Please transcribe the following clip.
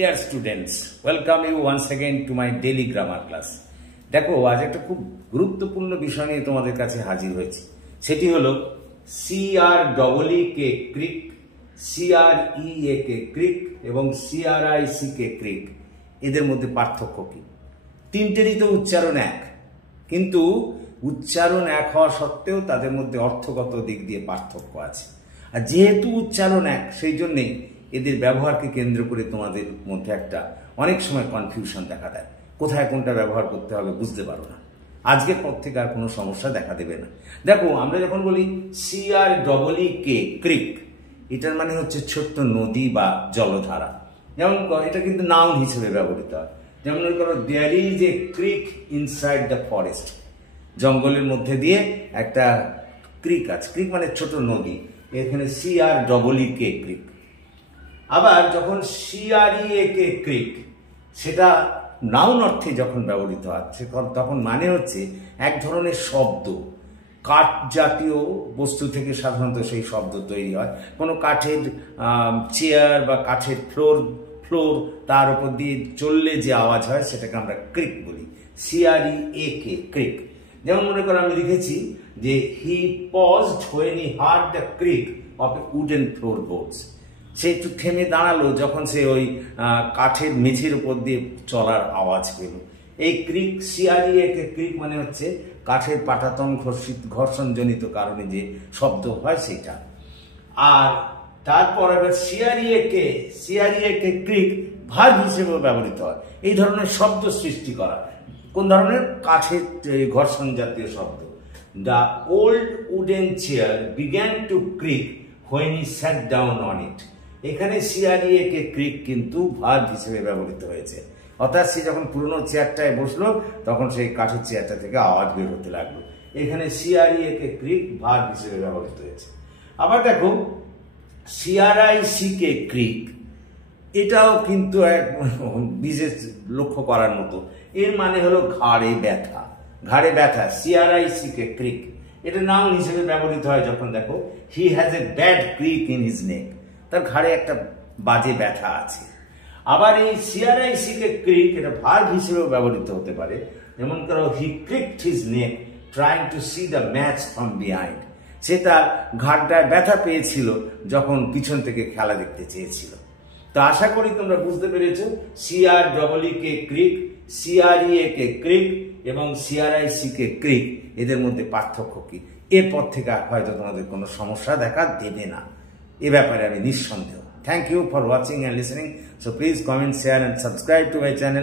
Dear students, welcome you once again to my daily grammar class. দেখো আজ একটা খুব গুরুত্বপূর্ণ বিষয় নিয়ে তোমাদের কাছে হাজির হয়েছি। সেটি হলো CREEK ক্রিক, CREAK ক্রিক এবং CRICK ক্রিক। এদের মধ্যে পার্থক্য কি? তিনটেরই তো উচ্চারণ এক, কিন্তু উচ্চারণ এক হওয়া সত্ত্বেও তাদের মধ্যে অর্থগত দিক দিয়ে পার্থক্য আছে। আর যেহেতু উচ্চারণ এক, সেই জন্যেই এদের ব্যবহারকে কেন্দ্র করে তোমাদের মধ্যে একটা অনেক সময় কনফিউশন দেখা দেয়, কোথায় কোনটা ব্যবহার করতে হবে বুঝতে পারো না। আজকের পর থেকে আর কোনো সমস্যা দেখা দেবে না। দেখো, আমরা যখন বলি CREEK ক্রিক, এটার মানে হচ্ছে ছোট্ট নদী বা জলধারা। যেমন এটা কিন্তু নাউন হিসেবে ব্যবহৃত হয়। যেমন করো, there is a creek inside the forest. জঙ্গলের মধ্যে দিয়ে একটা ক্রিক আছে। ক্রিক মানে ছোট নদী, এখানে CREEK ক্রিক। আবার যখন CREAK ক্রিক, সেটা নাউন অর্থে যখন ব্যবহৃত হচ্ছে তখন মানে হচ্ছে এক ধরনের শব্দ, কাঠ জাতীয় বস্তু থেকে সাধারণত সেই শব্দ তৈরি হয়। কোনো কাঠের চেয়ার বা কাঠের ফ্লোর তার উপর দিয়ে চললে যে আওয়াজ হয় সেটাকে আমরা ক্রিক বলি, CREAK ক্রিক। যেমন মনে করো, আমি লিখেছি যে he paused when he heard the creak of a wooden floor boards. সে একটু থেমে দাঁড়ালো যখন সে ওই কাঠের মেঝের উপর দিয়ে চলার আওয়াজ পেল। এই ক্রিক, CREAK ক্রিক মানে হচ্ছে কাঠের পাটাতন ঘর্ষণজনিত কারণে যে শব্দ হয় সেটা। আর তারপর আবার CREAK ক্রিক ভার্ব হিসেবেও ব্যবহৃত হয় এই ধরনের শব্দ সৃষ্টি করা। কোন ধরনের? কাঠের ঘর্ষণ জাতীয় শব্দ। The old wooden chair began to creak when he sat down on it. এখানে CREAK ক্রিক কিন্তু ভার্ব হিসেবে ব্যবহৃত হয়েছে। অর্থাৎ সে যখন পুরনো চেয়ারটায় বসলো তখন সেই কাঠের চেয়ারটা থেকে আওয়াজ বের হতে লাগলো। এখানে CREAK ক্রিক ভার্ব হিসেবে ব্যবহৃত হয়েছে। আবার দেখো, CRICK ক্রিক, এটাও কিন্তু এক বিশেষ লক্ষ্য করার মতো। এর মানে হলো ঘাড়ে ব্যথা। ঘাড়ে ব্যথা, CRICK ক্রিক। এটা নাউন হিসেবে ব্যবহৃত হয় যখন দেখো he has a bad crick in his neck, তার ঘাড়ে একটা বাজে ব্যথা আছে। আবার এই CRICK ক্রিক এটা ভার্ব হিসেবেও ব্যবহৃত হতে পারে। যেমন করো, he cricked his neck trying to see the match from behind. সে তার ঘাড়টায় ব্যথা পেয়েছিল যখন পিছন থেকে খেলা দেখতে চেয়েছিল। তো আশা করি তোমরা বুঝতে পেরেছো CREEK ক্রিক, CREAK ক্রিক এবং CRICK ক্রিক এদের মধ্যে পার্থক্য কি। এরপর থেকে হয়তো তোমাদের কোনো সমস্যা দেখা দেবে না, এ ব্যাপারে আমি নিঃসন্দেহ। Thank you for watching and listening. So please comment, share and subscribe to my channel.